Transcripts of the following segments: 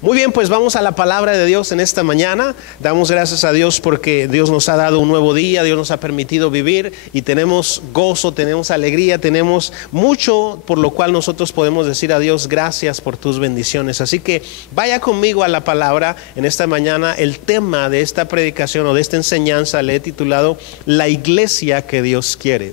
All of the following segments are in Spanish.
Muy bien, pues vamos a la palabra de Dios en esta mañana. Damos gracias a Dios porque Dios nos ha dado un nuevo día, Dios nos ha permitido vivir y tenemos gozo, tenemos alegría, tenemos mucho por lo cual nosotros podemos decir a Dios gracias por tus bendiciones. Así que vaya conmigo a la palabra en esta mañana. El tema de esta predicación o de esta enseñanza le he titulado La iglesia que Dios quiere.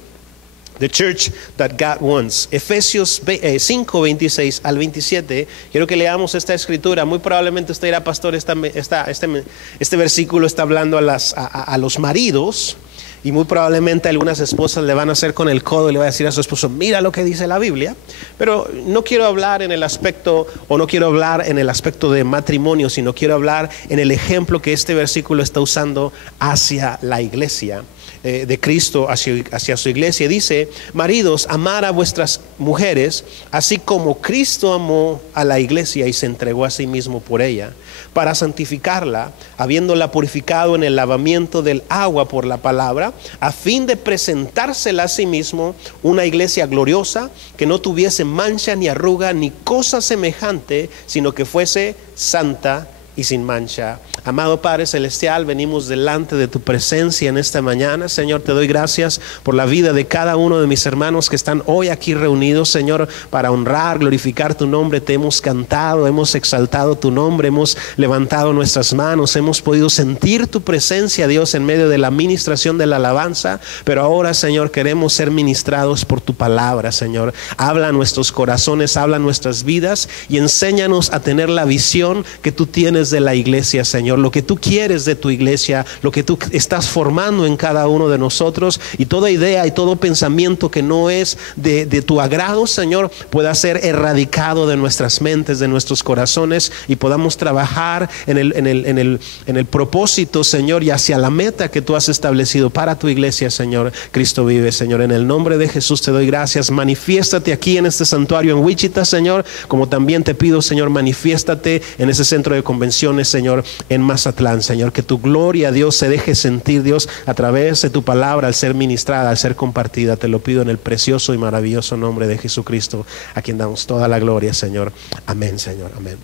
The Church That God Wants. Efesios 5, 26 al 27. Quiero que leamos esta escritura. Muy probablemente usted dirá, pastor, este versículo está hablando a los maridos. Y muy probablemente algunas esposas le van a hacer con el codo y le va a decir a su esposo, mira lo que dice la Biblia. Pero no quiero hablar en el aspecto, o no quiero hablar en el aspecto de matrimonio, sino quiero hablar en el ejemplo que este versículo está usando hacia la iglesia de Cristo, hacia su iglesia. Dice, maridos, amad a vuestras mujeres, así como Cristo amó a la iglesia y se entregó a sí mismo por ella, para santificarla, habiéndola purificado en el lavamiento del agua por la palabra, a fin de presentársela a sí mismo una iglesia gloriosa, que no tuviese mancha ni arruga ni cosa semejante, sino que fuese santa y sin mancha. Amado Padre Celestial, venimos delante de tu presencia en esta mañana. Señor, te doy gracias por la vida de cada uno de mis hermanos que están hoy aquí reunidos, Señor, para honrar, glorificar tu nombre. Te hemos cantado, hemos exaltado tu nombre, hemos levantado nuestras manos, hemos podido sentir tu presencia, Dios, en medio de la ministración de la alabanza. Pero ahora, Señor, queremos ser ministrados por tu palabra, Señor. Habla a nuestros corazones, habla a nuestras vidas y enséñanos a tener la visión que tú tienes de la iglesia, Señor, lo que tú quieres de tu iglesia, lo que tú estás formando en cada uno de nosotros, y toda idea y todo pensamiento que no es de tu agrado, Señor, pueda ser erradicado de nuestras mentes, de nuestros corazones, y podamos trabajar en el propósito, Señor, y hacia la meta que tú has establecido para tu iglesia, Señor. Cristo vive, Señor. En el nombre de Jesús te doy gracias. Manifiéstate aquí en este santuario en Wichita, Señor, como también te pido, Señor, manifiéstate en ese centro de convenciones, Señor, en Mazatlán, Señor. Que tu gloria, Dios, se deje sentir, Dios, a través de tu palabra, al ser ministrada, al ser compartida. Te lo pido en el precioso y maravilloso nombre de Jesucristo, a quien damos toda la gloria, Señor. Amén, Señor. Amén.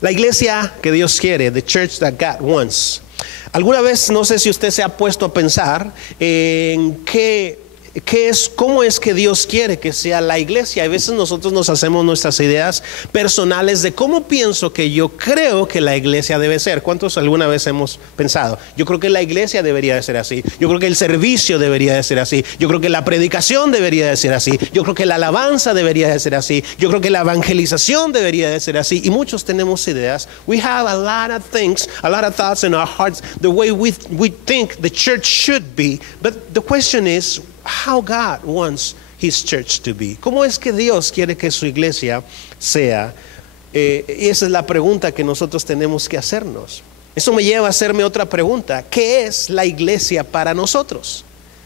La iglesia que Dios quiere, the church that God wants. Alguna vez, no sé si usted se ha puesto a pensar en cómo es que Dios quiere que sea la iglesia. A veces nosotros nos hacemos nuestras ideas personales de cómo pienso que yo creo que la iglesia debe ser. ¿Cuántos alguna vez hemos pensado? Yo creo que la iglesia debería de ser así. Yo creo que el servicio debería de ser así. Yo creo que la predicación debería de ser así. Yo creo que la alabanza debería de ser así. Yo creo que la evangelización debería de ser así. Y muchos tenemos ideas. We have a lot of things, a lot of thoughts in our hearts, the way we think the church should be. But the question is, how God wants His church to be. ¿Cómo es que Dios quiere que su iglesia sea? Y esa es la pregunta que nosotros tenemos que hacernos. Eso me lleva a hacerme otra pregunta. ¿Qué es la iglesia para nosotros?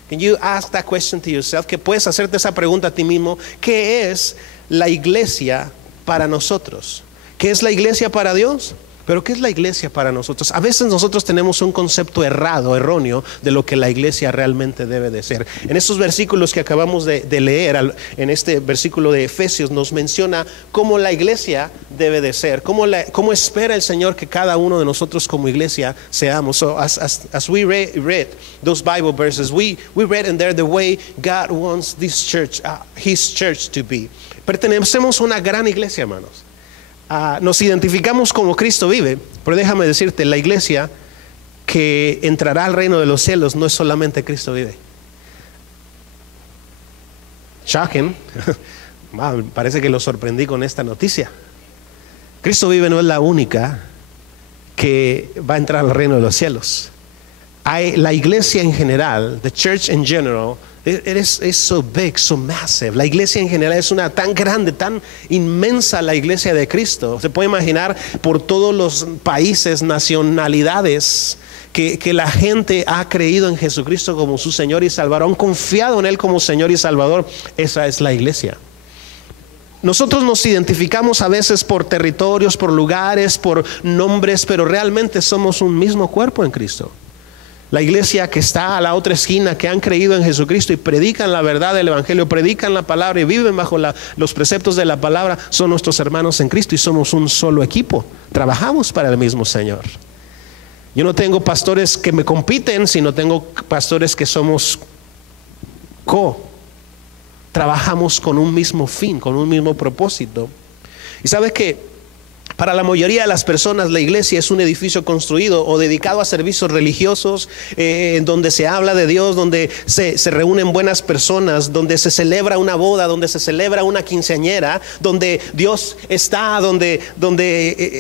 Can you ask that question to yourself? Que puedes hacerte esa pregunta a ti mismo. ¿Qué es la iglesia para nosotros? ¿Qué es la iglesia para Dios? Pero ¿qué es la iglesia para nosotros? A veces nosotros tenemos un concepto erróneo de lo que la iglesia realmente debe de ser. En estos versículos que acabamos de leer, en este versículo de Efesios, nos menciona cómo la iglesia debe de ser, cómo espera el Señor que cada uno de nosotros como iglesia seamos. So as we read those Bible verses, we read in there the way God wants this church, His church to be. Pertenecemos a una gran iglesia, hermanos. Nos identificamos como Cristo vive, pero déjame decirte, la iglesia que entrará al reino de los cielos no es solamente Cristo vive. Shocking. Parece que lo sorprendí con esta noticia. Cristo vive no es la única que va a entrar al reino de los cielos. La iglesia en general, the church in general, es so big, so massive. La iglesia en general es una tan grande, tan inmensa, la iglesia de Cristo. Se puede imaginar por todos los países, nacionalidades, que la gente ha creído en Jesucristo como su Señor y Salvador, han confiado en Él como Señor y Salvador. Esa es la iglesia. Nosotros nos identificamos a veces por territorios, por lugares, por nombres, pero realmente somos un mismo cuerpo en Cristo. La iglesia que está a la otra esquina, que han creído en Jesucristo y predican la verdad del Evangelio, predican la palabra y viven bajo los preceptos de la palabra, son nuestros hermanos en Cristo y somos un solo equipo. Trabajamos para el mismo Señor. Yo no tengo pastores que me compiten, sino tengo pastores que somos trabajamos con un mismo fin, con un mismo propósito. Y sabes que para la mayoría de las personas la iglesia es un edificio construido o dedicado a servicios religiosos, en donde se habla de Dios, donde se reúnen buenas personas, donde se celebra una boda, donde se celebra una quinceañera, donde Dios está, donde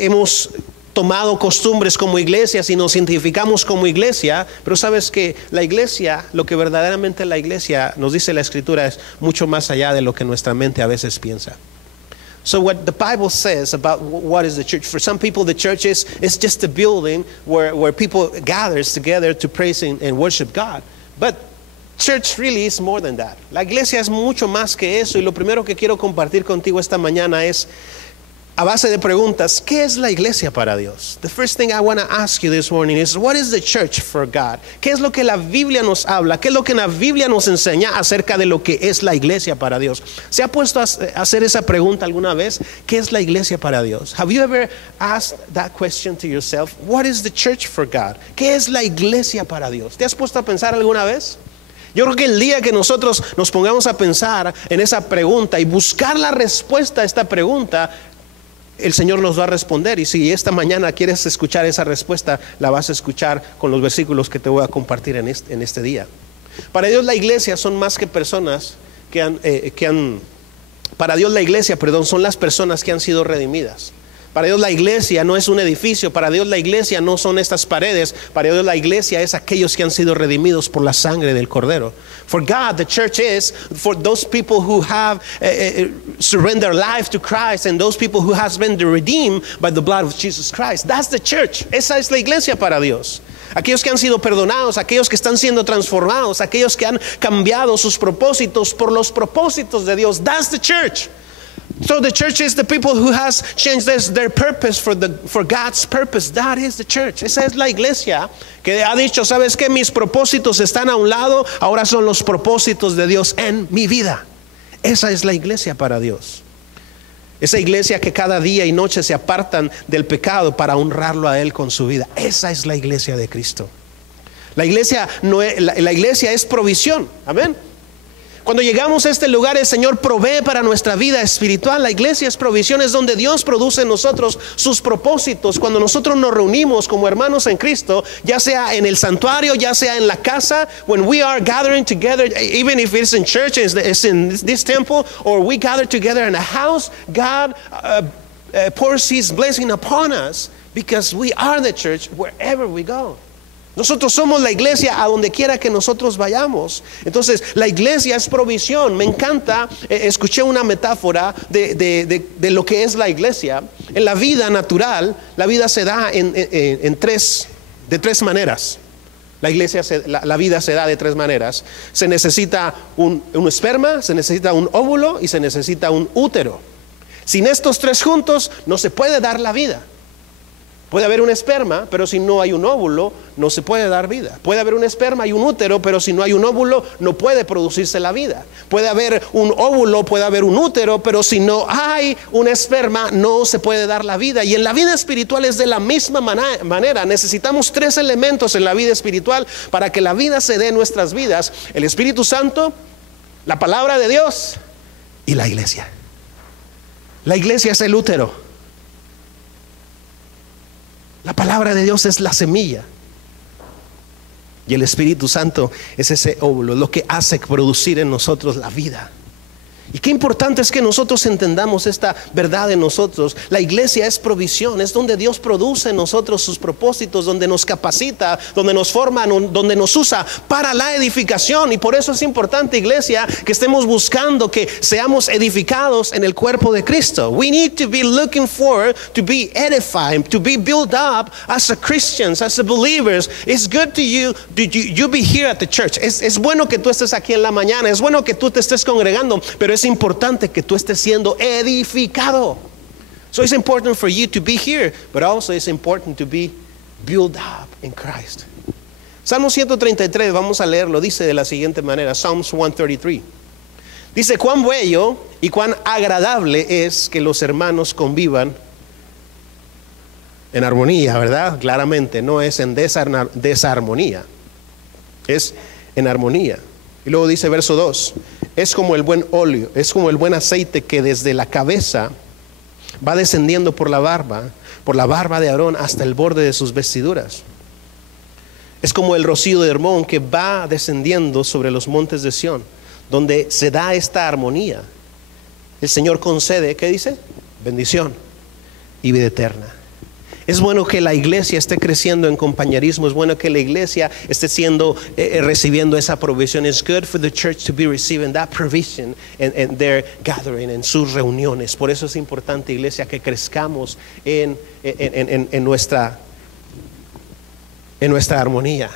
hemos tomado costumbres como iglesias y nos identificamos como iglesia. Pero sabes que la iglesia, lo que verdaderamente la iglesia nos dice la Escritura, es mucho más allá de lo que nuestra mente a veces piensa. So what the Bible says about what is the church, for some people the church is just a building where people gathers together to praise and worship God. But church really is more than that. La iglesia es mucho más que eso, y lo primero que quiero compartir contigo esta mañana es, a base de preguntas, ¿qué es la iglesia para Dios? The first thing I want to ask you this morning is, what is the church for God? ¿Qué es lo que la Biblia nos habla? ¿Qué es lo que la Biblia nos enseña acerca de lo que es la iglesia para Dios? ¿Se ha puesto a hacer esa pregunta alguna vez? ¿Qué es la iglesia para Dios? Have you ever asked that question to yourself? What is the church for God? ¿Qué es la iglesia para Dios? ¿Te has puesto a pensar alguna vez? Yo creo que el día que nosotros nos pongamos a pensar en esa pregunta y buscar la respuesta a esta pregunta, el Señor nos va a responder. Y si esta mañana quieres escuchar esa respuesta, la vas a escuchar con los versículos que te voy a compartir en este día. Para Dios la iglesia son más que personas para Dios la iglesia, son las personas que han sido redimidas. Para Dios la iglesia no es un edificio, para Dios la iglesia no son estas paredes, para Dios la iglesia es aquellos que han sido redimidos por la sangre del Cordero. For God, the church is for those people who have surrendered life to Christ, and those people who has been redeemed by the blood of Jesus Christ. That's the church. Esa es la iglesia para Dios. Aquellos que han sido perdonados, aquellos que están siendo transformados, aquellos que han cambiado sus propósitos por los propósitos de Dios. That's the church. So the church is the people who has changed their purpose for God's purpose. That is the church. Esa es la iglesia que ha dicho, ¿sabes qué? Mis propósitos están a un lado, ahora son los propósitos de Dios en mi vida. Esa es la iglesia para Dios. Esa iglesia que cada día y noche se apartan del pecado para honrarlo a Él con su vida. Esa es la iglesia de Cristo. La iglesia la iglesia es provisión. Amén. Cuando llegamos a este lugar, el Señor provee para nuestra vida espiritual. La iglesia es provisión, es donde Dios produce en nosotros sus propósitos. Cuando nosotros nos reunimos como hermanos en Cristo, ya sea en el santuario, ya sea en la casa, when we are gathering together, even if it's in church, it's in this temple, or we gather together in a house, God pours His blessing upon us, because we are the church wherever we go. Nosotros somos la iglesia a donde quiera que nosotros vayamos. Entonces la iglesia es provisión. Me encanta, escuché una metáfora de lo que es la iglesia. En la vida natural, la vida se da de tres maneras. La vida se da de tres maneras. Se necesita un esperma, se necesita un óvulo y se necesita un útero. Sin estos tres juntos no se puede dar la vida. Puede haber un esperma, pero si no hay un óvulo, no se puede dar vida. Puede haber un esperma y un útero, pero si no hay un óvulo, no puede producirse la vida. Puede haber un óvulo, puede haber un útero, pero si no hay un esperma, no se puede dar la vida. Y en la vida espiritual es de la misma manera. Necesitamos tres elementos en la vida espiritual para que la vida se dé en nuestras vidas: el Espíritu Santo, la palabra de Dios y la iglesia. La iglesia es el útero. La palabra de Dios es la semilla. Y el Espíritu Santo es ese óvulo, lo que hace producir en nosotros la vida. Y qué importante es que nosotros entendamos esta verdad en nosotros. La iglesia es provisión, es donde Dios produce en nosotros sus propósitos, donde nos capacita, donde nos forma, donde nos usa para la edificación. Y por eso es importante, iglesia, que estemos buscando que seamos edificados en el cuerpo de Cristo. We need to be looking forward to be edified, to be built up as a Christians, as a believers. It's good to you be here at the church. Es bueno que tú estés aquí en la mañana, es bueno que tú te estés congregando, pero es importante que tú estés siendo edificado. So it's important for you to be here, but also it's important to be built up in Christ. Salmo 133, vamos a leerlo, dice de la siguiente manera, Psalms 133. Dice, cuán bello y cuán agradable es que los hermanos convivan en armonía, ¿verdad? Claramente, no es en desarmonía, es en armonía. Y luego dice verso 2, es como el buen óleo, es como el buen aceite que desde la cabeza va descendiendo por la barba de Aarón hasta el borde de sus vestiduras. Es como el rocío de Hermón que va descendiendo sobre los montes de Sión, donde se da esta armonía. El Señor concede, ¿qué dice? Bendición y vida eterna. Es bueno que la iglesia esté creciendo en compañerismo. Es bueno que la iglesia esté recibiendo esa provisión. It's good for the church to be receiving that provision in their gathering, en sus reuniones. Por eso es importante, iglesia, que crezcamos en nuestra armonía.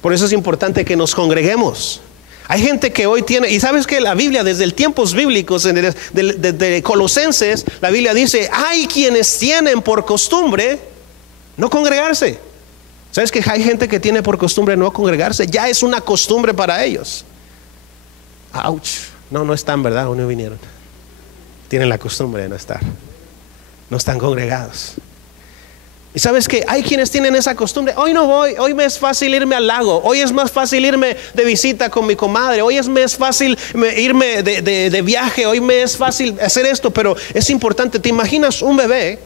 Por eso es importante que nos congreguemos. Hay gente que hoy tiene, y sabes que la Biblia desde el tiempos bíblicos, de Colosenses, la Biblia dice, hay quienes tienen por costumbre no congregarse. ¿Sabes que hay gente que tiene por costumbre no congregarse? Ya es una costumbre para ellos. Ouch. No están, ¿verdad? ¿O no vinieron? Tienen la costumbre de no estar. No están congregados. Y sabes que hay quienes tienen esa costumbre. Hoy no voy, hoy me es fácil irme al lago, hoy es más fácil irme de visita con mi comadre, hoy es más fácil irme de viaje, hoy me es fácil hacer esto. Pero es importante, ¿te imaginas un bebé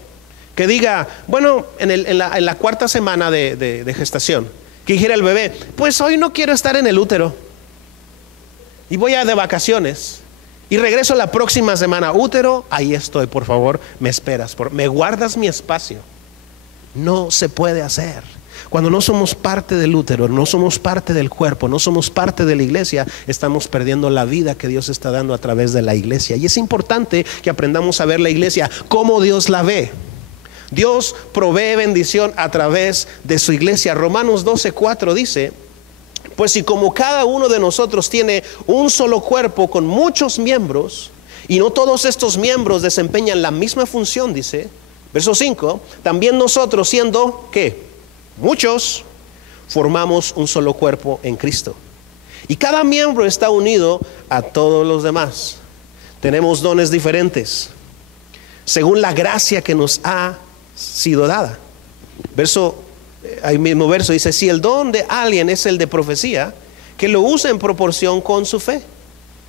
que diga, bueno, en la cuarta semana de gestación, que dijera el bebé, pues hoy no quiero estar en el útero y voy de vacaciones y regreso la próxima semana? Útero, ahí estoy, por favor, me esperas, me guardas mi espacio. No se puede hacer. Cuando no somos parte del útero, no somos parte del cuerpo, no somos parte de la iglesia, estamos perdiendo la vida que Dios está dando a través de la iglesia. Y es importante que aprendamos a ver la iglesia como Dios la ve. Dios provee bendición a través de su iglesia. Romanos 12:4 dice, pues si como cada uno de nosotros tiene un solo cuerpo con muchos miembros, y no todos estos miembros desempeñan la misma función, dice verso 5, también nosotros siendo, ¿qué? Muchos, formamos un solo cuerpo en Cristo. Y cada miembro está unido a todos los demás. Tenemos dones diferentes, según la gracia que nos ha sido dada. Ahí mismo verso dice, si el don de alguien es el de profecía, que lo use en proporción con su fe.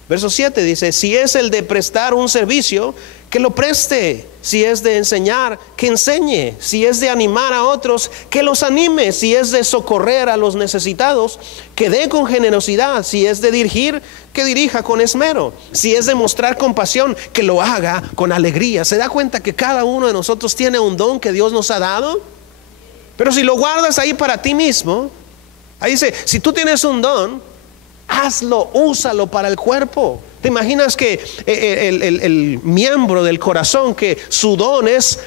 Verso 7 dice, si es el de prestar un servicio, que lo preste. Si es de enseñar, que enseñe. Si es de animar a otros, que los anime. Si es de socorrer a los necesitados, que dé con generosidad. Si es de dirigir, que dirija con esmero. Si es de mostrar compasión, que lo haga con alegría. ¿Se da cuenta que cada uno de nosotros tiene un don que Dios nos ha dado? Pero si lo guardas ahí para ti mismo, ahí dice, si tú tienes un don, hazlo, úsalo para el cuerpo. ¿Te imaginas que el miembro del corazón, que su don es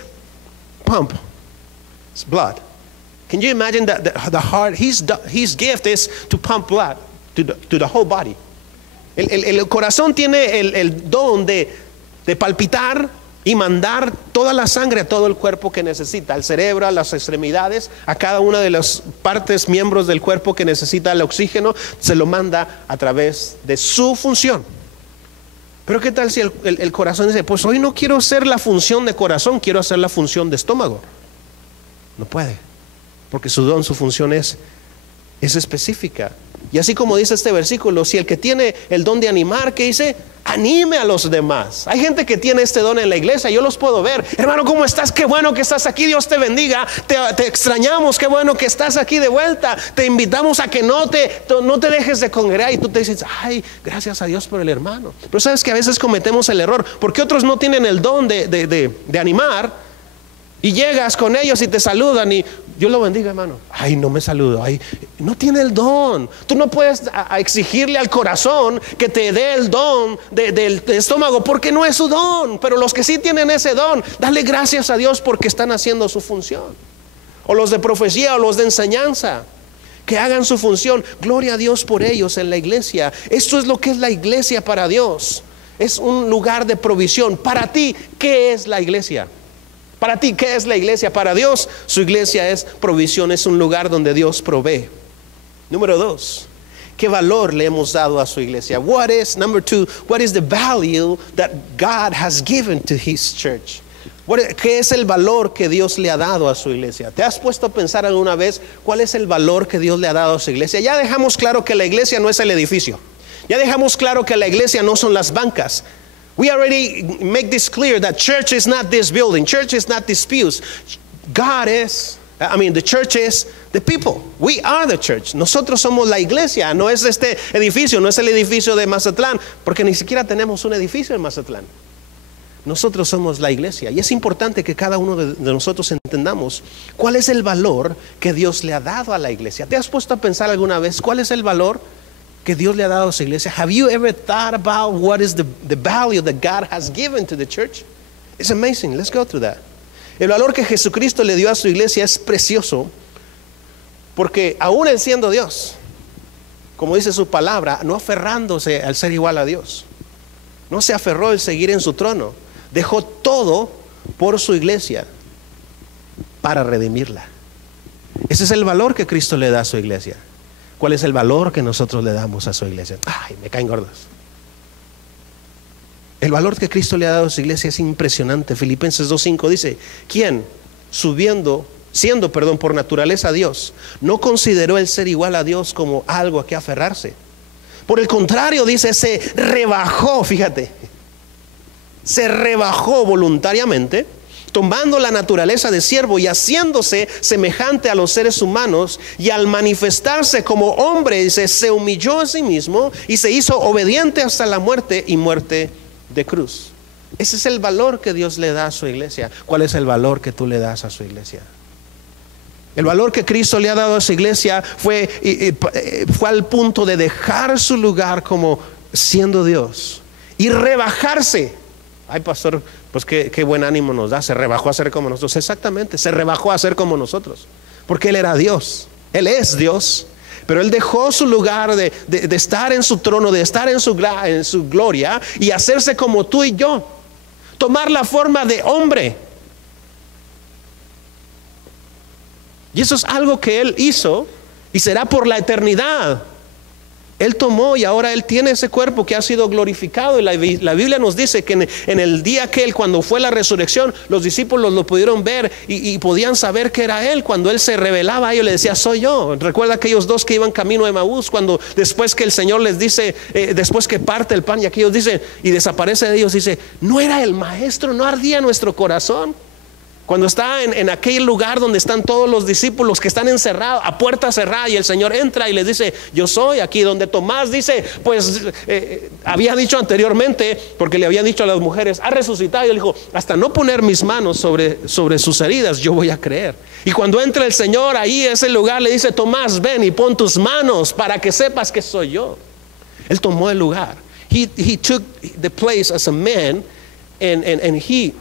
pump, it's blood? Can you imagine that the heart, his gift is to pump blood to the whole body? El corazón tiene el don de palpitar y mandar toda la sangre a todo el cuerpo que necesita, al cerebro, a las extremidades, a cada una de las partes, miembros del cuerpo que necesita el oxígeno, se lo manda a través de su función. Pero ¿qué tal si el corazón dice, pues hoy no quiero hacer la función de corazón, quiero hacer la función de estómago? No puede, porque su don, su función es específica. Y así como dice este versículo, si el que tiene el don de animar, ¿qué dice? Anime a los demás. Hay gente que tiene este don en la iglesia, yo los puedo ver. Hermano, ¿cómo estás? Qué bueno que estás aquí, Dios te bendiga. Te extrañamos, qué bueno que estás aquí de vuelta. Te invitamos a que no te dejes de congregar. Y tú te dices, ay, gracias a Dios por el hermano. Pero sabes que a veces cometemos el error, porque otros no tienen el don de animar. Y llegas con ellos y te saludan y Dios lo bendiga, hermano. Ay, no me saludo. Ay, no tiene el don. Tú no puedes exigirle al corazón que te dé el don del estómago, porque no es su don. Pero los que sí tienen ese don, dale gracias a Dios porque están haciendo su función. O los de profecía o los de enseñanza, que hagan su función. Gloria a Dios por ellos en la iglesia. Esto es lo que es la iglesia para Dios. Es un lugar de provisión. Para ti, ¿qué es la iglesia? Para ti, ¿qué es la iglesia? Para Dios, su iglesia es provisión, es un lugar donde Dios provee. Número 2, ¿qué valor le hemos dado a su iglesia? Number 2, what is the value that God has given to His church? ¿Qué es el valor que Dios le ha dado a su iglesia? ¿Te has puesto a pensar alguna vez cuál es el valor que Dios le ha dado a su iglesia? Ya dejamos claro que la iglesia no es el edificio. Ya dejamos claro que la iglesia no son las bancas. We already make this clear that church is not this building. Church is not these pews. The church is the people. We are the church. Nosotros somos la iglesia. No es este edificio, no es el edificio de Mazatlán, porque ni siquiera tenemos un edificio en Mazatlán. Nosotros somos la iglesia, y es importante que cada uno de nosotros entendamos cuál es el valor que Dios le ha dado a la iglesia. ¿Te has puesto a pensar alguna vez cuál es el valor que Dios le ha dado a su iglesia? Have you ever thought about what is the value that God has given to the church? It's amazing. Let's go through that. El valor que Jesucristo le dio a su iglesia es precioso, porque aún Él siendo Dios, como dice su palabra, no aferrándose al ser igual a Dios, no se aferró al seguir en su trono, dejó todo por su iglesia para redimirla. Ese es el valor que Cristo le da a su iglesia. ¿Cuál es el valor que nosotros le damos a su iglesia? Ay, me caen gordos. El valor que Cristo le ha dado a su iglesia es impresionante. Filipenses 2:5 dice: ¿quién, siendo por naturaleza Dios, no consideró el ser igual a Dios como algo a que aferrarse? Por el contrario, dice, se rebajó, fíjate, se rebajó voluntariamente, tomando la naturaleza de siervo y haciéndose semejante a los seres humanos, y al manifestarse como hombre, dice, se humilló a sí mismo y se hizo obediente hasta la muerte, y muerte de cruz. Ese es el valor que Dios le da a su iglesia. ¿Cuál es el valor que tú le das a su iglesia? El valor que Cristo le ha dado a su iglesia fue al punto de dejar su lugar como siendo Dios y rebajarse. Ay, pastor, pues qué buen ánimo nos da. Se rebajó a ser como nosotros. Exactamente, se rebajó a ser como nosotros, porque Él era Dios. Él es Dios, pero Él dejó su lugar de estar en su trono, de estar en su gloria, y hacerse como tú y yo, tomar la forma de hombre. Y eso es algo que Él hizo y será por la eternidad. Él tomó, y ahora Él tiene ese cuerpo que ha sido glorificado. Y la Biblia nos dice que en el día cuando fue la resurrección, los discípulos lo pudieron ver y podían saber que era Él. Cuando Él se revelaba a ellos, le decía: soy yo. Recuerda aquellos dos que iban camino a Emaús, cuando después que el Señor les dice, después que parte el pan, y aquellos dicen, y desaparece de ellos, dice: ¿no era el Maestro? ¿No ardía nuestro corazón? Cuando está en aquel lugar donde están todos los discípulos que están encerrados, a puerta cerrada, y el Señor entra y les dice: yo soy. Aquí donde Tomás dice, pues había dicho anteriormente, porque le había dicho a las mujeres: ha resucitado. Y él dijo: hasta no poner mis manos sobre sus heridas, yo voy a creer. Y cuando entra el Señor ahí a ese lugar, le dice: Tomás, ven y pon tus manos para que sepas que soy yo. Él tomó el lugar. He took the place as a man, and he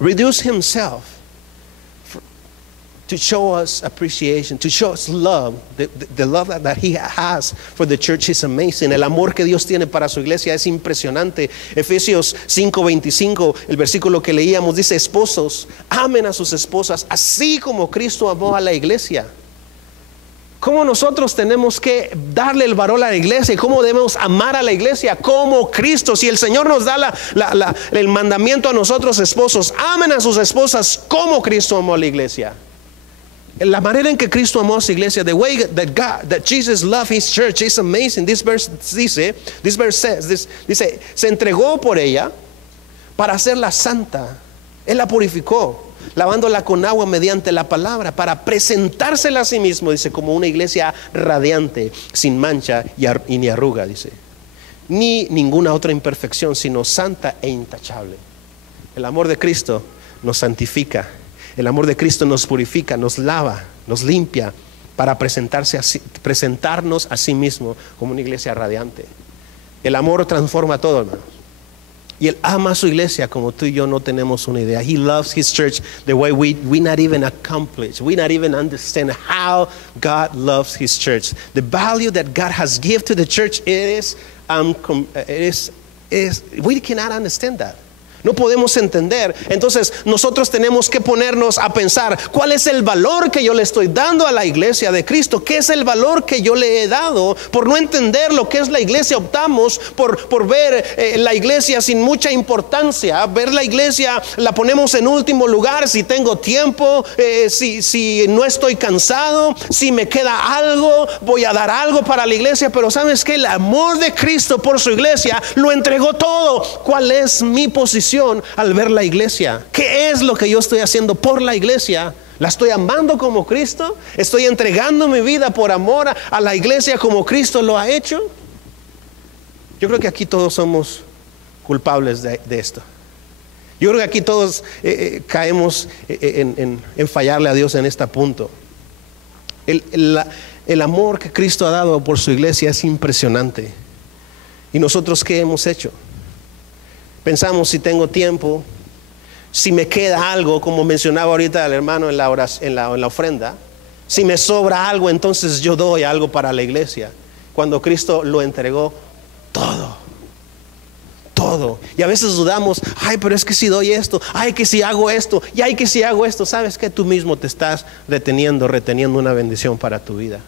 reduced himself to show us appreciation, to show us love. The love that He has for the church is amazing. El amor que Dios tiene para su iglesia es impresionante. Efesios 5:25, el versículo que leíamos, dice: esposos, amen a sus esposas, así como Cristo amó a la iglesia. ¿Cómo nosotros tenemos que darle el valor a la iglesia? ¿Y cómo debemos amar a la iglesia? Como Cristo. Si el Señor nos da el mandamiento a nosotros, esposos, amen a sus esposas como Cristo amó a la iglesia. La manera en que Cristo amó a su iglesia, the way that Jesus loved His church, is amazing. This verse says, dice, se entregó por ella para hacerla santa. Él la purificó, lavándola con agua mediante la palabra, para presentársela a sí mismo, dice, como una iglesia radiante, sin mancha y ni arruga, dice, ni ninguna otra imperfección, sino santa e intachable. El amor de Cristo nos santifica. El amor de Cristo nos purifica, nos lava, nos limpia, para presentarnos a sí mismo como una iglesia radiante. El amor transforma todo, hermanos. Y Él ama a su iglesia como tú y yo no tenemos una idea. He loves His church the way we not even accomplish. We not even understand how God loves His church. The value that God has given to the church is we cannot understand that. No podemos entender. Entonces nosotros tenemos que ponernos a pensar, ¿cuál es el valor que yo le estoy dando a la iglesia de Cristo? ¿Qué es el valor que yo le he dado? Por no entender lo que es la iglesia, optamos por ver la iglesia sin mucha importancia. Ver la iglesia la ponemos en último lugar. Si tengo tiempo, si no estoy cansado, si me queda algo, voy a dar algo para la iglesia. Pero ¿sabes qué? El amor de Cristo por su iglesia lo entregó todo. ¿Cuál es mi posición al ver la iglesia? ¿Qué es lo que yo estoy haciendo por la iglesia? ¿La estoy amando como Cristo? ¿Estoy entregando mi vida por amor a la iglesia como Cristo lo ha hecho? Yo creo que aquí todos somos culpables de esto. Yo creo que aquí todos caemos en fallarle a Dios en este punto. El amor que Cristo ha dado por su iglesia es impresionante. ¿Y nosotros qué hemos hecho? Pensamos, si tengo tiempo, si me queda algo, como mencionaba ahorita el hermano en la ofrenda, si me sobra algo, entonces yo doy algo para la iglesia. Cuando Cristo lo entregó todo. Y a veces dudamos, ay, pero es que si doy esto, ay, que si hago esto, y ay, que si hago esto. ¿Sabes que tú mismo te estás reteniendo una bendición para tu vida?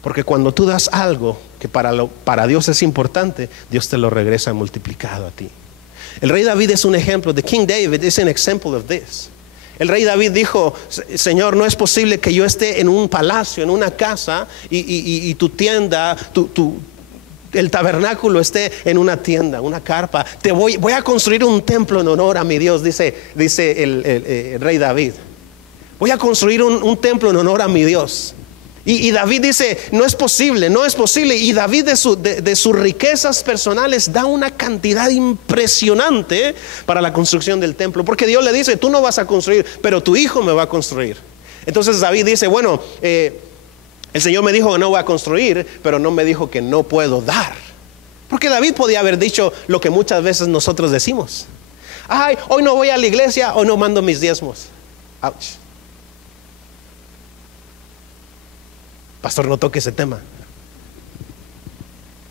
Porque cuando tú das algo que para Dios es importante, Dios te lo regresa multiplicado a ti. El rey David es un ejemplo. The King David is an example of this. El rey David dijo, Señor, no es posible que yo esté en un palacio, en una casa, y tu tienda, el tabernáculo esté en una tienda, una carpa. Voy a construir un templo en honor a mi Dios, dice el rey David. Voy a construir un templo en honor a mi Dios. Y David dice, no es posible. Y David de sus riquezas personales da una cantidad impresionante para la construcción del templo. Porque Dios le dice, tú no vas a construir, pero tu hijo me va a construir. Entonces David dice, bueno, el Señor me dijo que no voy a construir, pero no me dijo que no puedo dar. Porque David podía haber dicho lo que muchas veces nosotros decimos. Ay, hoy no voy a la iglesia, hoy no mando mis diezmos. Ouch. Pastor, no toque ese tema.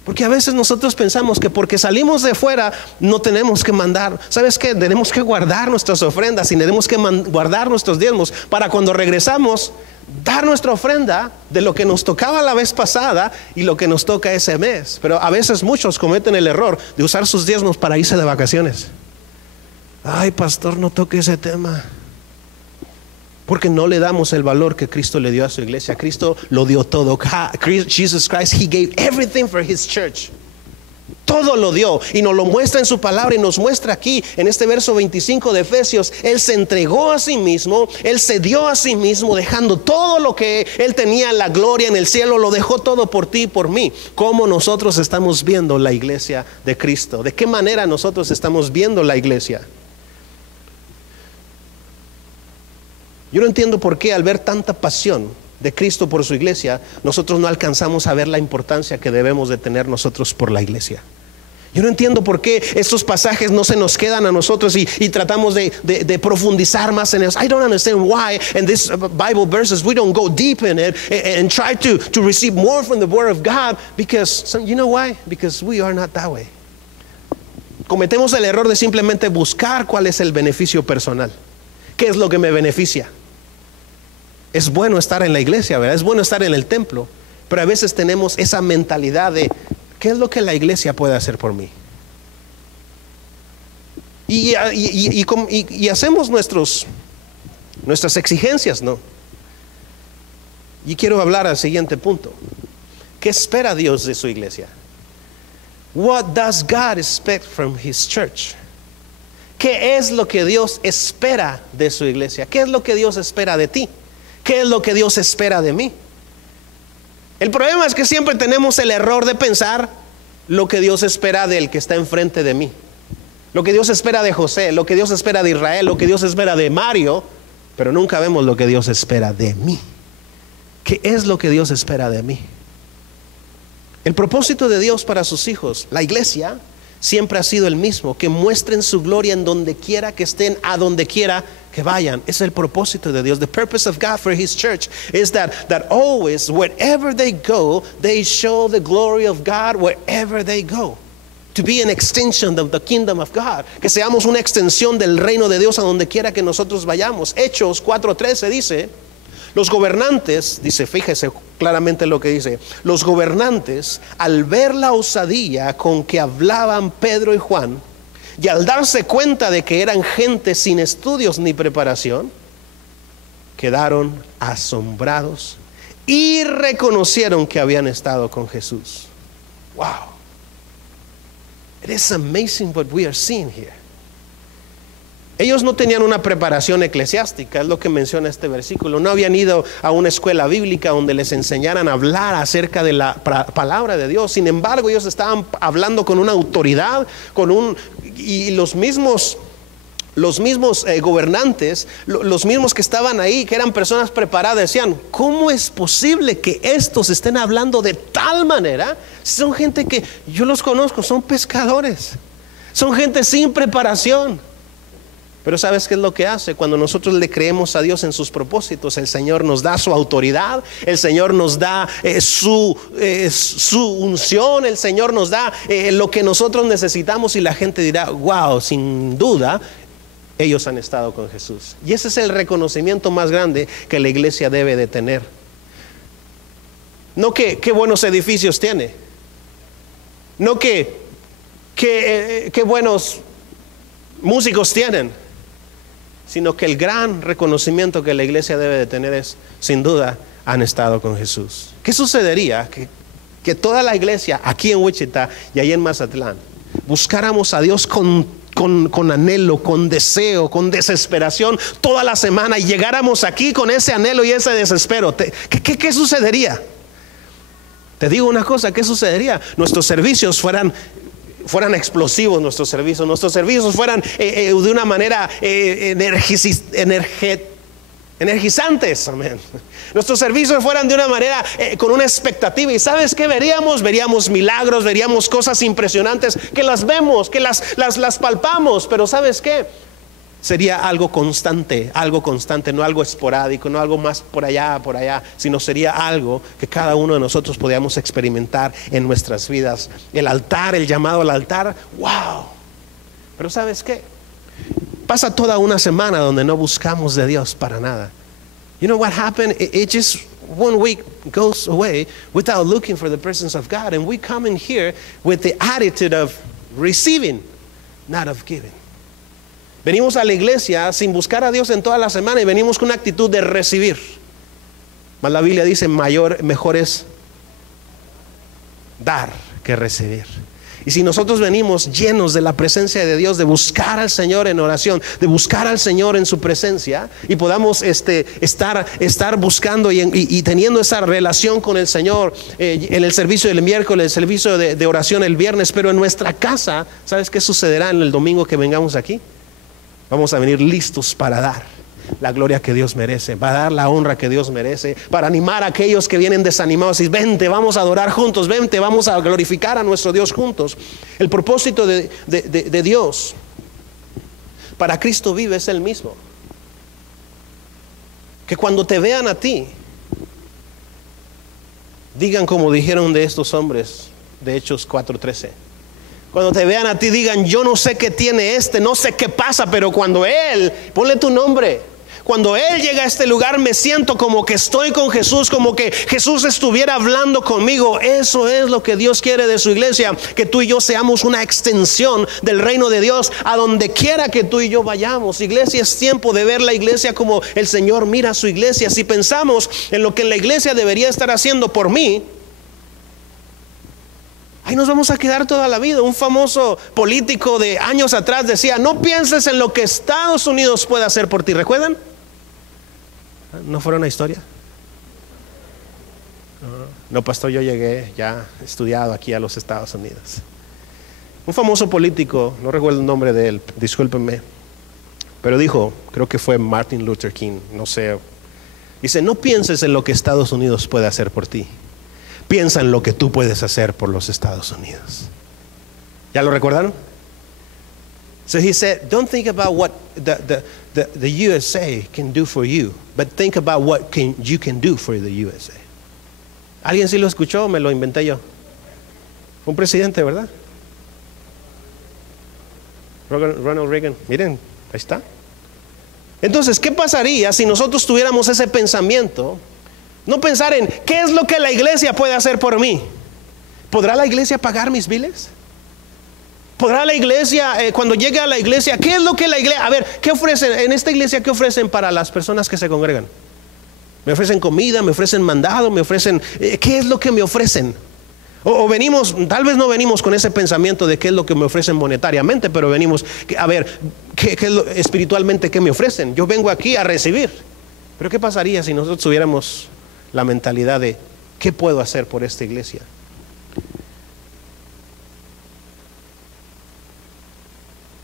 Porque a veces nosotros pensamos que porque salimos de fuera no tenemos que mandar. ¿Sabes qué? Tenemos que guardar nuestras ofrendas y tenemos que guardar nuestros diezmos para cuando regresamos dar nuestra ofrenda de lo que nos tocaba la vez pasada y lo que nos toca ese mes. Pero a veces muchos cometen el error de usar sus diezmos para irse de vacaciones. Ay, pastor, no toque ese tema. Porque no le damos el valor que Cristo le dio a su iglesia. Cristo lo dio todo. Jesus Christ, He gave everything for His church. Todo lo dio y nos lo muestra en su palabra y nos muestra aquí en este verso 25 de Efesios. Él se entregó a sí mismo, Él se dio a sí mismo, dejando todo lo que Él tenía en la gloria en el cielo, lo dejó todo por ti y por mí. ¿Cómo nosotros estamos viendo la iglesia de Cristo? ¿De qué manera nosotros estamos viendo la iglesia? Yo no entiendo por qué al ver tanta pasión de Cristo por su iglesia, nosotros no alcanzamos a ver la importancia que debemos de tener nosotros por la iglesia. Yo no entiendo por qué estos pasajes no se nos quedan a nosotros y tratamos de profundizar más en ellos. I don't understand why in these Bible verses we don't go deep in it and try to receive more from the Word of God, because you know why? Because we are not that way. Cometemos el error de simplemente buscar cuál es el beneficio personal. ¿Qué es lo que me beneficia? Es bueno estar en la iglesia, ¿verdad? Es bueno estar en el templo, pero a veces tenemos esa mentalidad de ¿qué es lo que la iglesia puede hacer por mí? Y hacemos nuestras exigencias, ¿no? Y quiero hablar al siguiente punto. ¿Qué espera Dios de su iglesia? What does God expect from His church? ¿Qué es lo que Dios espera de su iglesia? ¿Qué es lo que Dios espera de ti? ¿Qué es lo que Dios espera de mí? El problema es que siempre tenemos el error de pensar lo que Dios espera del que está enfrente de mí, lo que Dios espera de José, lo que Dios espera de Israel, lo que Dios espera de Mario, pero nunca vemos lo que Dios espera de mí. ¿Qué es lo que Dios espera de mí? El propósito de Dios para sus hijos, la iglesia, siempre ha sido el mismo: que muestren su gloria en donde quiera que estén, a donde quiera que vayan. Es el propósito de Dios. The purpose of God for His church is that always, wherever they go, they show the glory of God wherever they go. to be an extension of the kingdom of God. Que seamos una extensión del reino de Dios a donde quiera que nosotros vayamos. Hechos 4:13 dice, los gobernantes, dice, fíjese claramente lo que dice, los gobernantes, al ver la osadía con que hablaban Pedro y Juan, y al darse cuenta de que eran gente sin estudios ni preparación, quedaron asombrados y reconocieron que habían estado con Jesús. Wow. It is amazing what we are seeing here. Ellos no tenían una preparación eclesiástica, es lo que menciona este versículo. No habían ido a una escuela bíblica donde les enseñaran a hablar acerca de la palabra de Dios. Sin embargo, ellos estaban hablando con una autoridad, y los mismos gobernantes, los mismos que estaban ahí, que eran personas preparadas, decían, ¿cómo es posible que estos estén hablando de tal manera? Son gente que yo los conozco, son pescadores, son gente sin preparación. Pero ¿sabes qué es lo que hace? Cuando nosotros le creemos a Dios en sus propósitos, el Señor nos da su autoridad, el Señor nos da su unción, el Señor nos da lo que nosotros necesitamos, y la gente dirá, wow, sin duda ellos han estado con Jesús. Y ese es el reconocimiento más grande que la iglesia debe de tener. No que qué buenos edificios tiene, no que buenos músicos tienen, sino que el gran reconocimiento que la iglesia debe de tener es, sin duda, han estado con Jesús. ¿Qué sucedería que toda la iglesia aquí en Wichita y ahí en Mazatlán buscáramos a Dios con anhelo, con deseo, con desesperación toda la semana, y llegáramos aquí con ese anhelo y ese desespero? ¿Qué sucedería? Te digo una cosa, ¿qué sucedería? Nuestros servicios fueran explosivos, nuestros servicios fueran de una manera energizantes, amén. Nuestros servicios fueran de una manera con una expectativa. ¿Y sabes qué veríamos? Veríamos milagros, veríamos cosas impresionantes que las vemos, que las palpamos. Pero ¿sabes qué? Sería algo constante, no algo esporádico, no algo más por allá, sino sería algo que cada uno de nosotros podíamos experimentar en nuestras vidas. El altar, el llamado al altar, wow. Pero ¿sabes qué? Pasa toda una semana donde no buscamos de Dios para nada. You know what happened? It just one week goes away without looking for the presence of God, and we come in here with the attitude of receiving, not of giving. Venimos a la iglesia sin buscar a Dios en toda la semana, y venimos con una actitud de recibir. Mas la Biblia dice, mejor es dar que recibir. Y si nosotros venimos llenos de la presencia de Dios, de buscar al Señor en oración, de buscar al Señor en su presencia, y podamos estar buscando y teniendo esa relación con el Señor en el servicio del miércoles, el servicio de oración el viernes, pero en nuestra casa, ¿sabes qué sucederá en el domingo que vengamos aquí? Vamos a venir listos para dar la gloria que Dios merece, para dar la honra que Dios merece, para animar a aquellos que vienen desanimados y vente, vamos a adorar juntos, vente, vamos a glorificar a nuestro Dios juntos. El propósito de Dios para Cristo vive es el mismo. Que cuando te vean a ti, digan como dijeron de estos hombres de Hechos 4:13. Cuando te vean a ti, digan, yo no sé qué tiene no sé qué pasa, pero cuando Él, ponle tu nombre, cuando Él llega a este lugar, me siento como que estoy con Jesús, como que Jesús estuviera hablando conmigo. Eso es lo que Dios quiere de su iglesia, que tú y yo seamos una extensión del reino de Dios a donde quiera que tú y yo vayamos. Iglesia, es tiempo de ver la iglesia como el Señor mira a su iglesia. Si pensamos en lo que la iglesia debería estar haciendo por mí, ahí nos vamos a quedar toda la vida. Un famoso político de años atrás decía, no pienses en lo que Estados Unidos puede hacer por ti. ¿Recuerdan? ¿No fuera una historia? No, pastor, yo llegué ya estudiado aquí a los Estados Unidos. Un famoso político, no recuerdo el nombre de él, discúlpenme, pero dijo, creo que fue Martin Luther King, no sé. Dice, no pienses en lo que Estados Unidos puede hacer por ti. Piensa en lo que tú puedes hacer por los Estados Unidos. ¿Ya lo recordaron? So he said, don't think about what the USA can do for you, but think about what you can do for the USA. ¿Alguien sí lo escuchó o me lo inventé yo? Fue un presidente, ¿verdad? Ronald Reagan, miren, ahí está. Entonces, ¿qué pasaría si nosotros tuviéramos ese pensamiento? No pensar en qué es lo que la iglesia puede hacer por mí. ¿Podrá la iglesia pagar mis biles? ¿Podrá la iglesia, cuando llegue a la iglesia, qué es lo que la iglesia, a ver, qué ofrecen en esta iglesia, qué ofrecen para las personas que se congregan? Me ofrecen comida, me ofrecen mandado, me ofrecen, ¿qué es lo que me ofrecen? O venimos, tal vez no venimos con ese pensamiento de qué es lo que me ofrecen monetariamente, pero venimos, a ver, ¿qué es espiritualmente qué me ofrecen? Yo vengo aquí a recibir. Pero ¿qué pasaría si nosotros tuviéramos la mentalidad de qué puedo hacer por esta iglesia?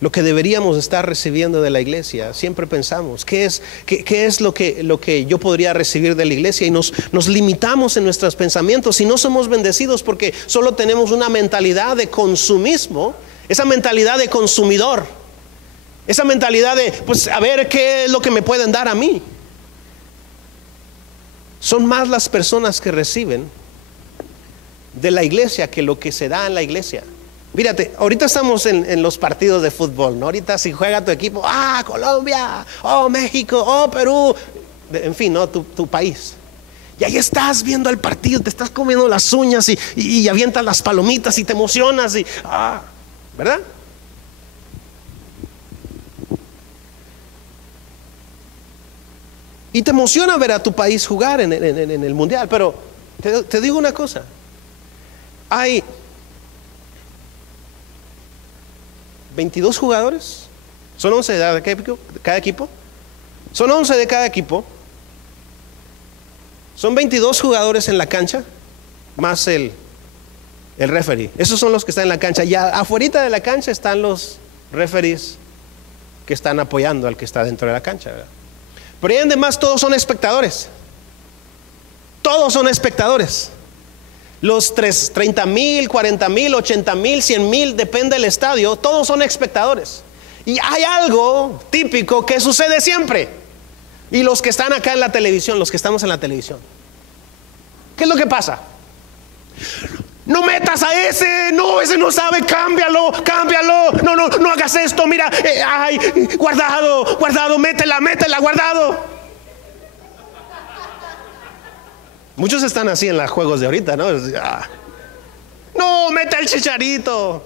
Lo que deberíamos estar recibiendo de la iglesia, siempre pensamos, ¿qué es lo que yo podría recibir de la iglesia? Y nos limitamos en nuestros pensamientos y no somos bendecidos porque solo tenemos una mentalidad de consumismo, esa mentalidad de consumidor, esa mentalidad de, pues, a ver, ¿qué es lo que me pueden dar a mí? Son más las personas que reciben de la iglesia que lo que se da en la iglesia. Mírate, ahorita estamos en los partidos de fútbol, ¿no? Ahorita si juega tu equipo, Colombia, México, Perú, en fin, ¿no? Tu país. Y ahí estás viendo el partido, te estás comiendo las uñas y avientas las palomitas y te emocionas ¿verdad? Y te emociona ver a tu país jugar en el mundial, pero te digo una cosa, hay 22 jugadores, son 11 de cada equipo, son 11 de cada equipo, son 22 jugadores en la cancha, más el referee. Esos son los que están en la cancha, y afuera de la cancha están los referees que están apoyando al que está dentro de la cancha, ¿verdad? Pero ahí además todos son espectadores, todos son espectadores. Los 30,000, 40,000, 80,000, 100,000, depende del estadio, todos son espectadores. Y hay algo típico que sucede siempre. Y los que están acá en la televisión, los que estamos en la televisión, ¿qué es lo que pasa? No metas a ese no sabe, cámbialo, no hagas esto, mira, guardado, métela, guardado. Muchos están así en los juegos de ahorita, ¿no? No, mete el Chicharito.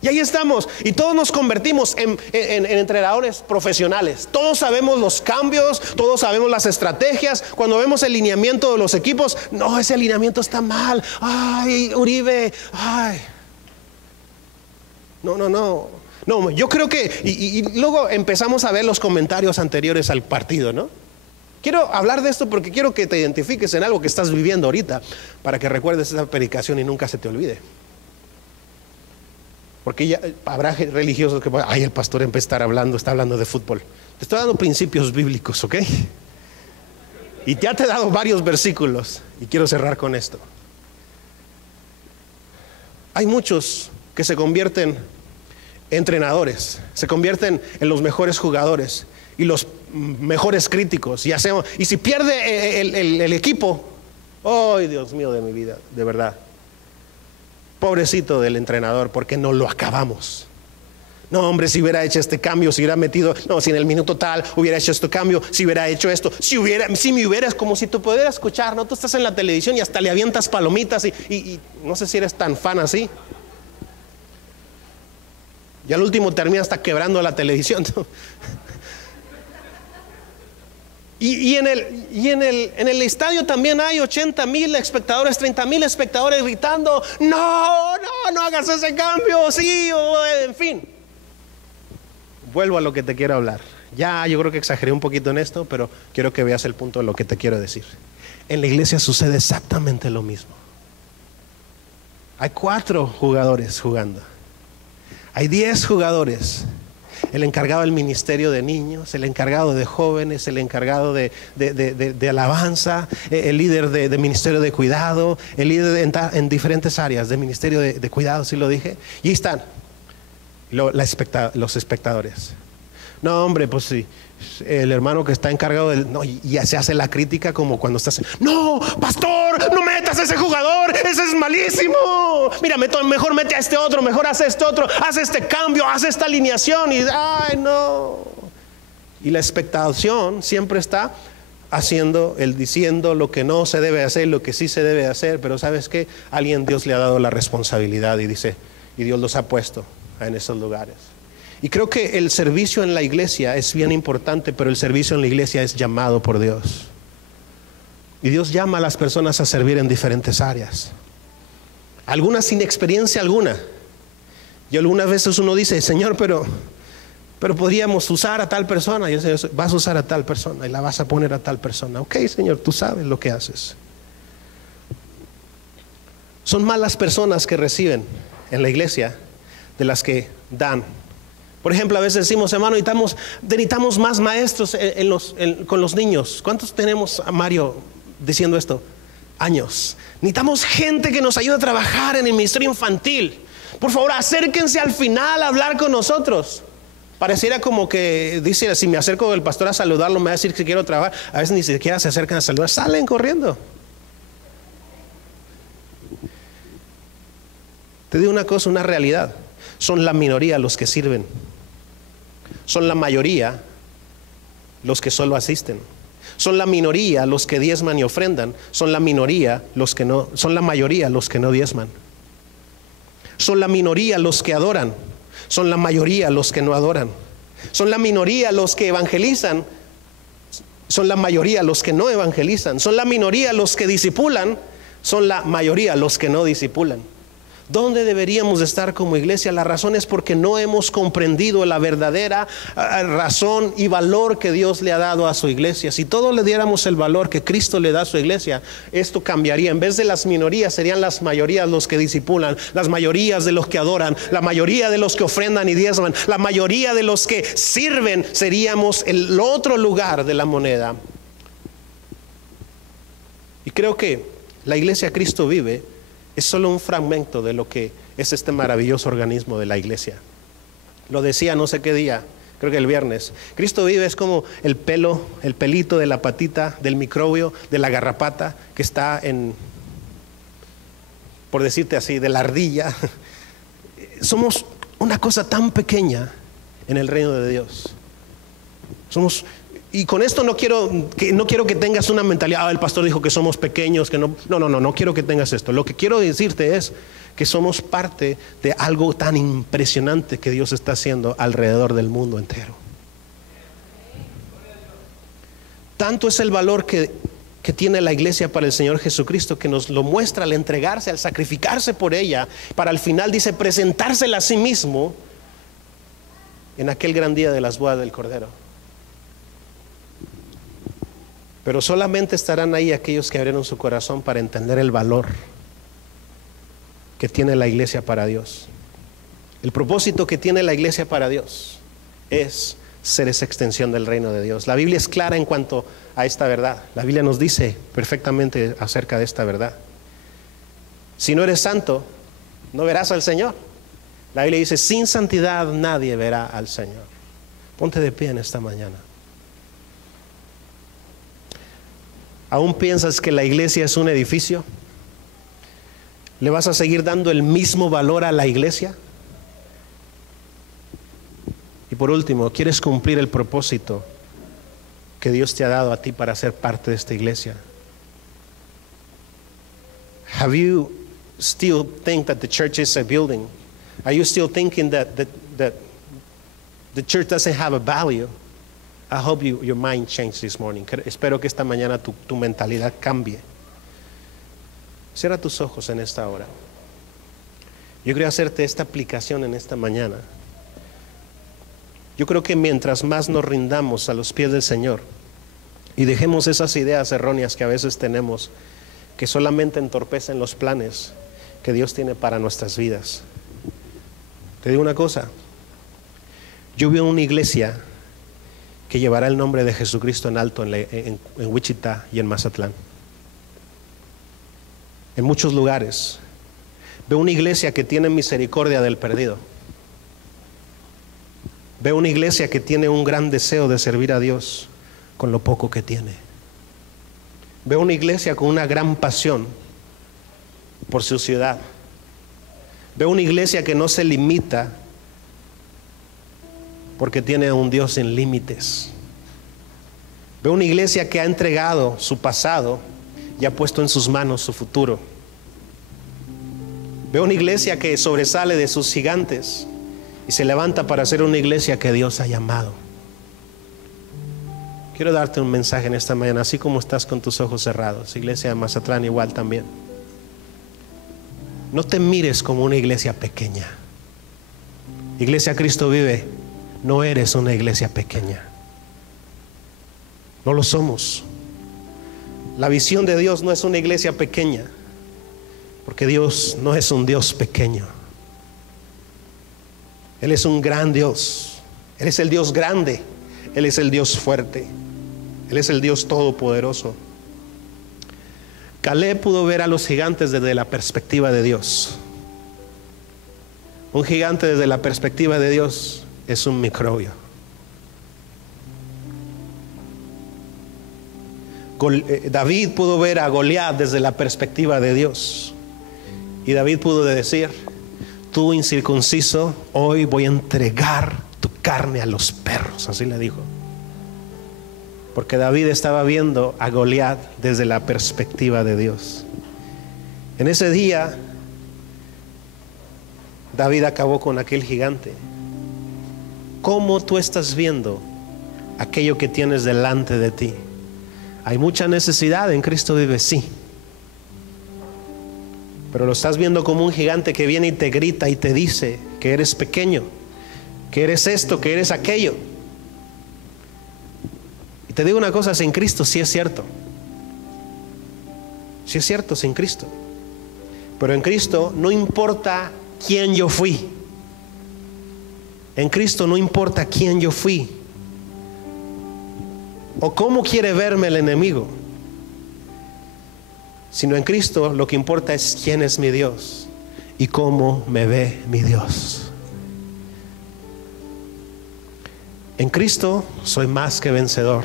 Y ahí estamos. Y todos nos convertimos en entrenadores profesionales. Todos sabemos los cambios, todos sabemos las estrategias. Cuando vemos el lineamiento de los equipos, no, ese alineamiento está mal. Ay, Uribe, ay. No, yo creo que, y luego empezamos a ver los comentarios anteriores al partido, ¿no? Quiero hablar de esto porque quiero que te identifiques en algo que estás viviendo ahorita, para que recuerdes esa predicación y nunca se te olvide. Porque ya habrá religiosos que el pastor está hablando de fútbol. Te estoy dando principios bíblicos, ¿ok? Y ya te he dado varios versículos y quiero cerrar con esto. Hay muchos que se convierten en entrenadores, se convierten en los mejores jugadores y los mejores críticos, y si pierde el equipo, ¡ay, Dios mío de mi vida! De verdad, pobrecito del entrenador, porque no lo acabamos. No, hombre, si hubiera hecho este cambio, si hubiera metido, no, si en el minuto tal hubiera hecho este cambio, si hubiera hecho esto, si me hubieras, como si tú pudieras escuchar, ¿no? Tú estás en la televisión y hasta le avientas palomitas y no sé si eres tan fan así. Y al último termina hasta quebrando la televisión, ¿no? Y en el estadio también hay 80,000 espectadores, 30,000 espectadores gritando, no hagas ese cambio, sí, en fin. Vuelvo a lo que te quiero hablar. Ya, yo creo que exageré un poquito en esto, pero quiero que veas el punto de lo que te quiero decir. En la iglesia sucede exactamente lo mismo. Hay 4 jugadores jugando. Hay 10 jugadores. El encargado del ministerio de niños, el encargado de jóvenes, el encargado de alabanza, el líder de ministerio de cuidado, el líder en diferentes áreas de ministerio de cuidado, ¿sí lo dije? Y ahí están los espectadores. No, hombre, pues sí, El hermano que está encargado del... No, y ya se hace la crítica como cuando estás... No, pastor, no metas a ese jugador, ese es malísimo. Mira, mejor mete a este otro, mejor haz este otro, haz este cambio, haz esta alineación. Y ay, no. Y la expectación siempre está diciendo lo que no se debe hacer, lo que sí se debe hacer. Pero ¿sabes qué? Dios le ha dado la responsabilidad y Dios los ha puesto en esos lugares. Y creo que el servicio en la iglesia es bien importante, pero el servicio en la iglesia es llamado por Dios. Y Dios llama a las personas a servir en diferentes áreas. Algunas sin experiencia alguna. Y algunas veces uno dice, Señor, pero podríamos usar a tal persona. Y el Señor, vas a usar a tal persona y la vas a poner a tal persona. Ok, Señor, tú sabes lo que haces. Son más las personas que reciben en la iglesia de las que dan. Por ejemplo, a veces decimos, hermano, necesitamos más maestros con los niños. ¿Cuántos tenemos, a Mario, diciendo esto? Años. Necesitamos gente que nos ayude a trabajar en el ministerio infantil. Por favor, acérquense al final a hablar con nosotros. Pareciera como que dice, si me acerco del pastor a saludarlo, me va a decir que quiero trabajar. A veces ni siquiera se acercan a saludar, salen corriendo. Te digo una cosa, una realidad. Son la minoría los que sirven. Son la mayoría los que solo asisten. Son la minoría los que diezman y ofrendan. Son la mayoría los que no diezman. Son la minoría los que adoran. Son la mayoría los que no adoran. Son la minoría los que evangelizan. Son la mayoría los que no evangelizan. Son la minoría los que disipulan. Son la mayoría los que no disipulan. ¿Dónde deberíamos estar como iglesia? La razón es porque no hemos comprendido la verdadera razón y valor que Dios le ha dado a su iglesia. Si todos le diéramos el valor que Cristo le da a su iglesia, esto cambiaría. En vez de las minorías, serían las mayorías los que disipulan, las mayorías de los que adoran, la mayoría de los que ofrendan y diezman, la mayoría de los que sirven. Seríamos el otro lugar de la moneda. Y creo que la iglesia Cristo vive es solo un fragmento de lo que es este maravilloso organismo de la iglesia. Lo decía no sé qué día, creo que el viernes. Cristo vive es como el pelito de la patita, del microbio, de la garrapata que está por decirte así, de la ardilla. Somos una cosa tan pequeña en el reino de Dios. Y con esto no quiero que tengas una mentalidad, el pastor dijo que somos pequeños, que no quiero que tengas esto. Lo que quiero decirte es que somos parte de algo tan impresionante que Dios está haciendo alrededor del mundo entero. Tanto es el valor que tiene la iglesia para el Señor Jesucristo, que nos lo muestra al entregarse, al sacrificarse por ella, para al final dice presentársela a sí mismo en aquel gran día de las bodas del Cordero. Pero solamente estarán ahí aquellos que abrieron su corazón para entender el valor que tiene la iglesia para Dios. El propósito que tiene la iglesia para Dios es ser esa extensión del reino de Dios. La Biblia es clara en cuanto a esta verdad. La Biblia nos dice perfectamente acerca de esta verdad. Si no eres santo, no verás al Señor. La Biblia dice, sin santidad nadie verá al Señor. Ponte de pie en esta mañana. ¿Aún piensas que la iglesia es un edificio? ¿Le vas a seguir dando el mismo valor a la iglesia? Y por último, ¿quieres cumplir el propósito que Dios te ha dado a ti para ser parte de esta iglesia? Have you still think that the church is a building? Are you still thinking that the church doesn't have a value? I hope your mind changed this morning. Espero que esta mañana tu mentalidad cambie. Cierra tus ojos en esta hora. Yo quiero hacerte esta aplicación en esta mañana. Yo creo que mientras más nos rindamos a los pies del Señor y dejemos esas ideas erróneas que a veces tenemos, que solamente entorpecen los planes que Dios tiene para nuestras vidas. Te digo una cosa. Yo veo una iglesia que llevará el nombre de Jesucristo en alto en Wichita y en Mazatlán. En muchos lugares. Veo una iglesia que tiene misericordia del perdido. Veo una iglesia que tiene un gran deseo de servir a Dios con lo poco que tiene. Veo una iglesia con una gran pasión por su ciudad. Veo una iglesia que no se limita porque tiene a un Dios sin límites. Veo una iglesia que ha entregado su pasado y ha puesto en sus manos su futuro. Veo una iglesia que sobresale de sus gigantes y se levanta para ser una iglesia que Dios ha llamado. Quiero darte un mensaje en esta mañana, así como estás con tus ojos cerrados. Iglesia de Mazatlán igual también. No te mires como una iglesia pequeña. Iglesia Cristo Vive, no eres una iglesia pequeña. No lo somos. La visión de Dios no es una iglesia pequeña, porque Dios no es un Dios pequeño. Él es un gran Dios. Él es el Dios grande. Él es el Dios fuerte. Él es el Dios todopoderoso. Caleb pudo ver a los gigantes desde la perspectiva de Dios. Un gigante desde la perspectiva de Dios es un microbio. David pudo ver a Goliat desde la perspectiva de Dios. Y David pudo decir: tú incircunciso, hoy voy a entregar tu carne a los perros. Así le dijo. Porque David estaba viendo a Goliat desde la perspectiva de Dios. En ese día, David acabó con aquel gigante. ¿Cómo tú estás viendo aquello que tienes delante de ti? Hay mucha necesidad en Cristo Vive, sí. Pero lo estás viendo como un gigante que viene y te grita y te dice que eres pequeño, que eres esto, que eres aquello. Y te digo una cosa, sin Cristo sí es cierto. Sí es cierto, sin Cristo. Pero en Cristo no importa quién yo fui. En Cristo no importa quién yo fui o cómo quiere verme el enemigo, sino en Cristo lo que importa es quién es mi Dios y cómo me ve mi Dios. En Cristo soy más que vencedor.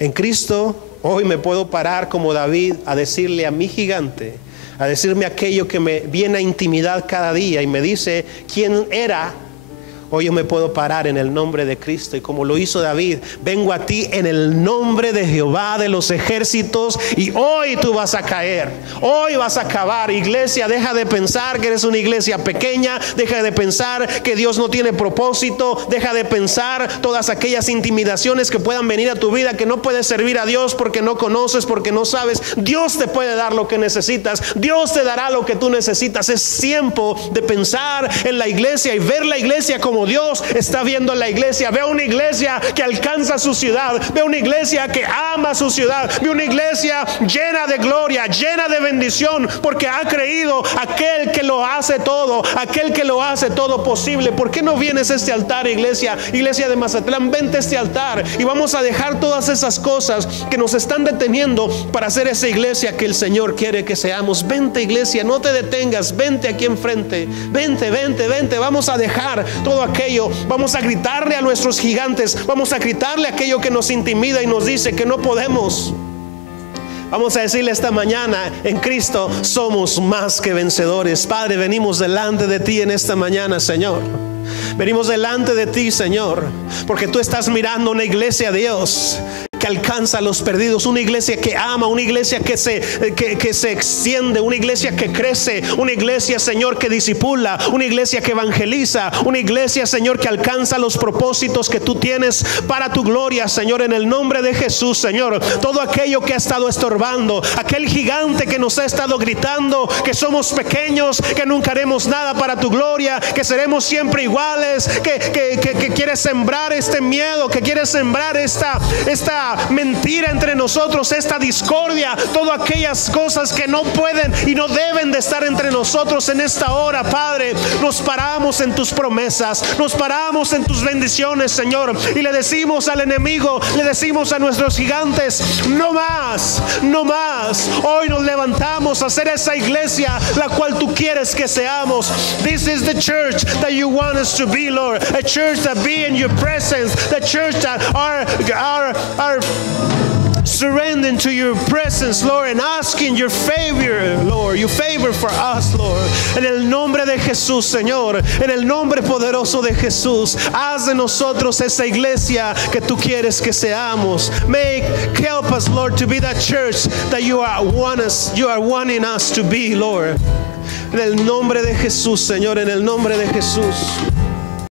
En Cristo hoy me puedo parar como David a decirle a mi gigante, a decirme aquello que me viene a intimidad cada día y me dice quién era. Hoy yo me puedo parar en el nombre de Cristo y como lo hizo David, vengo a ti en el nombre de Jehová de los ejércitos y hoy tú vas a caer, hoy vas a acabar. Iglesia, deja de pensar que eres una iglesia pequeña, deja de pensar que Dios no tiene propósito, deja de pensar todas aquellas intimidaciones que puedan venir a tu vida, que no puedes servir a Dios porque no conoces, porque no sabes. Dios te puede dar lo que necesitas, Dios te dará lo que tú necesitas. Es tiempo de pensar en la iglesia y ver la iglesia como Dios está viendo la iglesia. Ve una iglesia que alcanza su ciudad, ve una iglesia que ama su ciudad, ve una iglesia llena de gloria, llena de bendición, porque ha creído aquel que lo hace todo, aquel que lo hace todo posible. ¿Por qué no vienes a este altar, iglesia de Mazatlán? Vente a este altar y vamos a dejar todas esas cosas que nos están deteniendo para hacer esa iglesia que el Señor quiere que seamos. Vente, iglesia, no te detengas, vente aquí enfrente, vente, vamos a dejar todo aquello, vamos a gritarle a nuestros gigantes, vamos a gritarle aquello que nos intimida y nos dice que no podemos. Vamos a decirle esta mañana: en Cristo somos más que vencedores. Padre, venimos delante de ti en esta mañana, Señor. Venimos delante de ti, Señor, porque tú estás mirando una iglesia, Dios, que alcanza a los perdidos, una iglesia que ama, una iglesia que se extiende, una iglesia que crece, una iglesia, Señor, que discipula, una iglesia que evangeliza, una iglesia, Señor, que alcanza los propósitos que tú tienes para tu gloria, Señor, en el nombre de Jesús, Señor. Todo aquello que ha estado estorbando, aquel gigante que nos ha estado gritando que somos pequeños, que nunca haremos nada para tu gloria, que seremos siempre iguales, que quiere sembrar este miedo, que quiere sembrar esta mentira entre nosotros, esta discordia, todas aquellas cosas que no pueden y no deben de estar entre nosotros en esta hora, Padre. Nos paramos en tus promesas, nos paramos en tus bendiciones, Señor, y le decimos al enemigo, le decimos a nuestros gigantes: no más, no más. Hoy nos levantamos a ser esa iglesia la cual tú quieres que seamos. This is the church that you want us to be, Lord. A church that be in your presence, the church that are surrendering to your presence, Lord, and asking your favor, Lord, your favor for us, Lord. En el nombre de Jesús, Señor, en el nombre poderoso de Jesús, haz de nosotros esa iglesia que tú quieres que seamos. Help us, Lord, to be that church that you are wanting us to be, Lord. En el nombre de Jesús, Señor, en el nombre de Jesús.